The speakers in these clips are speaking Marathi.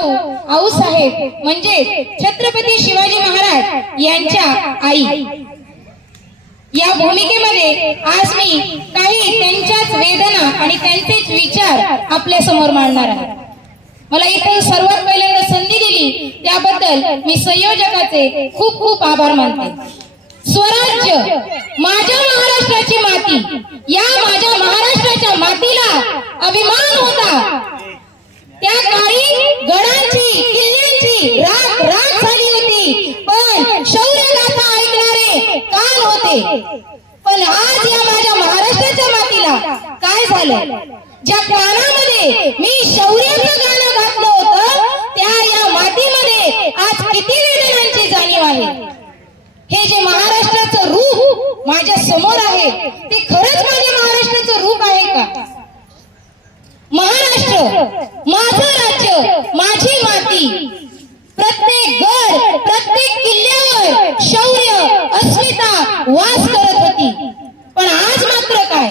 जिजाऊ आऊसाहेब म्हणजे छत्रपती शिवाजी महाराज यांच्या आई. या भूमिकेमध्ये आज मी काही त्यांच्याच वेदना आणि त्यांचेच विचार आपल्यासमोर मांडणार आहे. मला इथं सर्वात पहिल्यांदा संधी दिली त्याबद्दल मी संयोजकाचे खूप खूप आभार मानते. स्वराज्य माझ्या महाराष्ट्राची माती या माझ्या महाराष्ट्राच्या मातीला अभिमान होता. होते पण आज या माझ्या महाराष्ट्राच्या मातीला काय झालं? ज्या कानामध्ये मी शौर्याचं गाणं घातलं होतं त्या या मातीमध्ये आज किती वेदनांची जाणीव आहे? हे जे महाराष्ट्राचं रूप माझ्यासमोर आहे ते खरंच माझ्या महाराष्ट्राचं रूप आहे का? महाराष्ट्र माझं राज्य माझी माती प्रत्येक गड प्रत्येक किल्ल्यावर शौर्य अस्मिता वास करत होती. पण आज मात्र काय?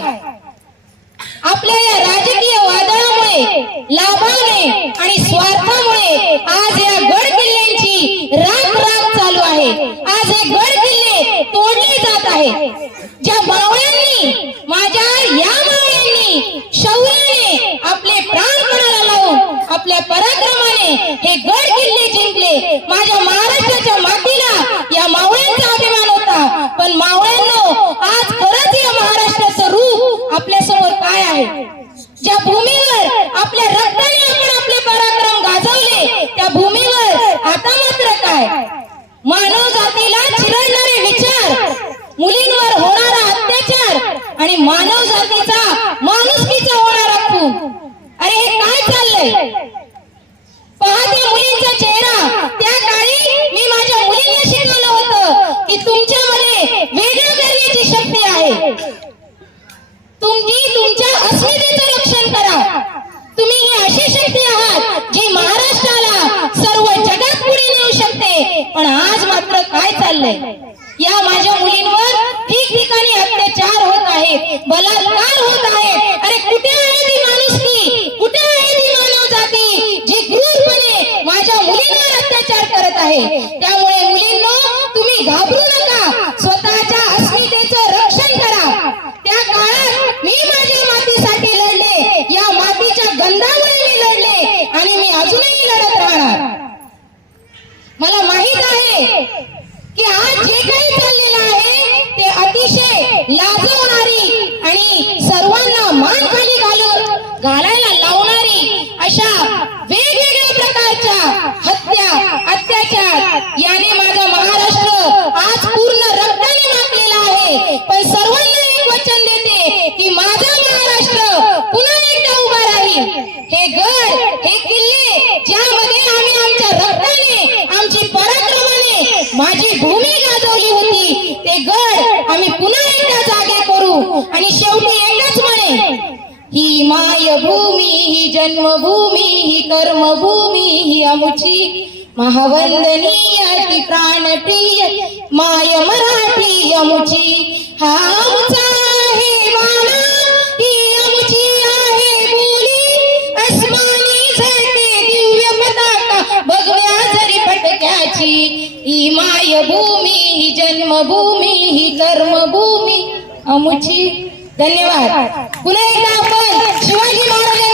आपल्या या राजकीय वादळामुळे लाभाने आणि स्वार्थ आज या गड किल्ल्यांची राख राख चालू आहे आज हे गड किल्ले तोडले जात आहेत ज्या मावळ्यांनी माझ्या या मावळ्यांनी शौर्याने आपले प्राण पणाला लावून आपल्या पराक्रमाने हे गड किल्ले जिंकले माझ्या महाराष्ट्राच्या मातीला या मावळ्यांचा अभिमान होता पण मावळ्यांनो आज खरंच या महाराष्ट्राचं रूप आपल्यासमोर काय आहे. ज्या भूमीवर आपल्या रक्ताने आपण आपले पराक्रम गाजवले त्या भूमीवर आता मात्र काय? मानव जातीला चिरडणारे विचार मुलींवर होणारा अत्याचार आणि मानव जातीचा माणुसकीचा होणारा खून. अरे हे काय चाललंय? आहात जी महाराष्ट्राला सर्व जगात पुढे नेऊ शकते. पण आज मात्र काय चाललंय? या माझ्या मुलींवर ठिकठिकाणी अत्याचार होत आहेत बलात्कार होत आहे अरे कुठे आहे ती माणुसकी? कुठे आहे ती मानव जाती जी क्रूरपणे माझ्या मुलींवर अत्याचार करत आहे? त्यामुळे मुलींनो तुम्ही घाबरू आहे की आज जे काही चाललेलं आहे ते अतिशय लाजवणारी आणि सर्वांना मान खाली घालून घालायला लावणारी अशा वेगवेगळ्या प्रकारच्या हत्या अत्याचार याने माझा महाराष्ट्र आज पूर्ण रक्ताने माखलेला आहे पण सर्वांना एक वचन देते की माझा महाराष्ट्र पुन्हा एकदा उभा राहील हे गड हे किल्ले ज्यामध्ये आम्ही आमच्या रक्ताने आमची पराक्रमाने माझी भूमी गाजवली घर आम्ही पुन्हा एकदा जागा करू. आणि शेवटी एकच म्हणे ही मायभूमी ही जन्मभूमी ही कर्मभूमी ही आमची महावंदनीय ती प्राणप्रिय माय मराठी अमुची हा आमचा आहे वाणा ही आमची आहे बोली. अस्मानी झळके दिव्य पताका भगव्या जरी पटक्याची ही माय भूमी ही जन्मभूमी ही कर्मभूमी अमुची धन्यवाद. पुन्हा एकदा आपण शिवाजी महाराज